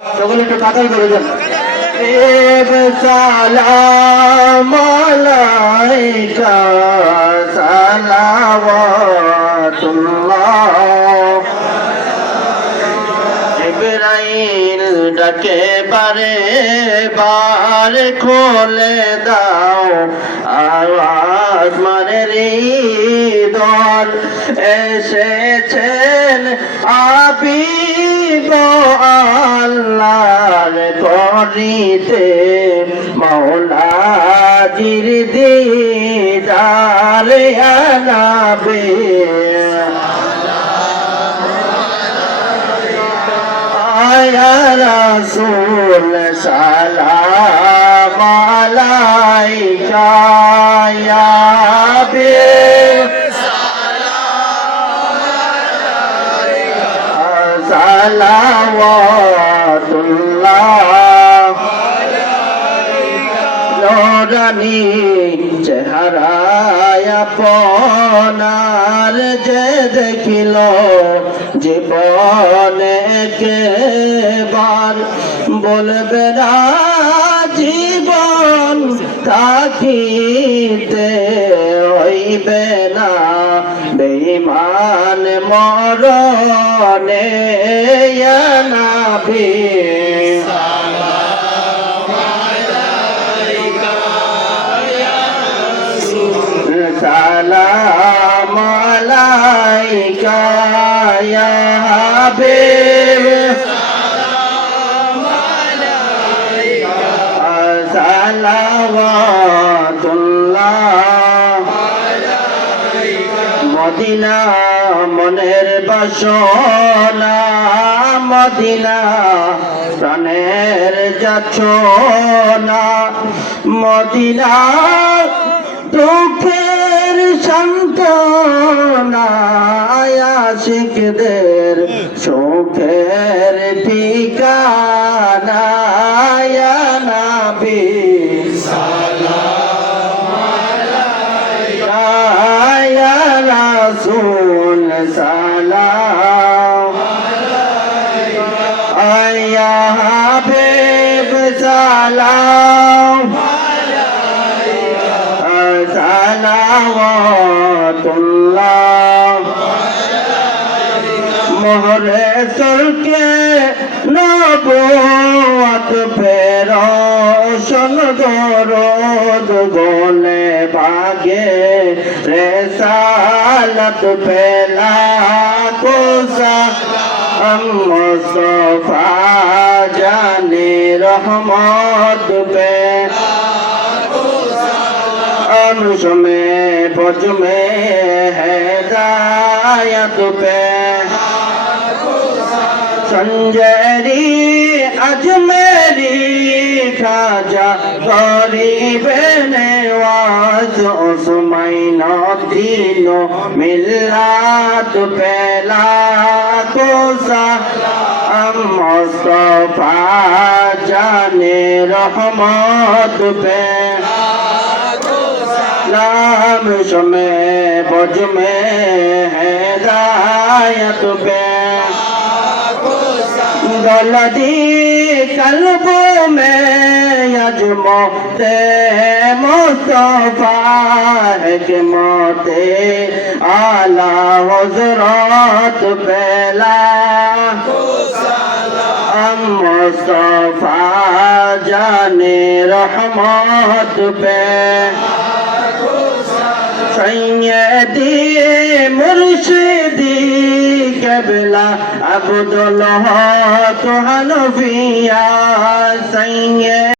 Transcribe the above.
সকলে একটু কাতার করে যান। সালাম আলাইকা সালাওয়াতুল্লাহ। জিবরাইল ডাকে বারে বার খোলে দাও আওয়াজ মারে হৃদয় এসেছেন হাবিব আল্লাহর করিতে মাওলাজির দিদার ইয়া নবী या रसूल सलाम अलैका या हबीब सलावतुल्लाह नूरानी চেহারায় আপনার যে দেখিল জীবনে একবার বলবে না জীবন থাকিতে হইবে না বেঈমান মরণে ইয়া নবী সালাম আলাইকা ইয়া হাবিব সালাওয়াতুল্লাহ। মদিনা মনের বাসনা মদিনা প্রাণের যাচনা মদিনা দুঃখের সান্ত্বনা আশিকদের সুখের ঠিকানা ইয়া নবী সালাম আলাইকা ইয়া রাসূল সালাম আলাইকা ইয়া হাবিব সালাম সালাওয়াতুল্লাহ। মোহরে সরকে নবুয়ত পে রোশন দরুদ গোলে বাগে রিসালত পে লাখো সালাম মুস্তাফা জানে রহমত পে अनुष में भुज में हिदायत पे संजरी अजमेरी खाजा गरीब नवाज उस्मैन दीनो मिल्लत पे लाखो सलाम मुस्तफा जाने रहमत पे नाम में भुज में हिदायत पे दौलती कल्ब में यजमते मुस्तफा है कि मोते आला हज़रत पहला मुस्तफा जाने रहमत पे सैयदी मुर्शिदी क़िबला अब्दुल हक हनफिया सैयद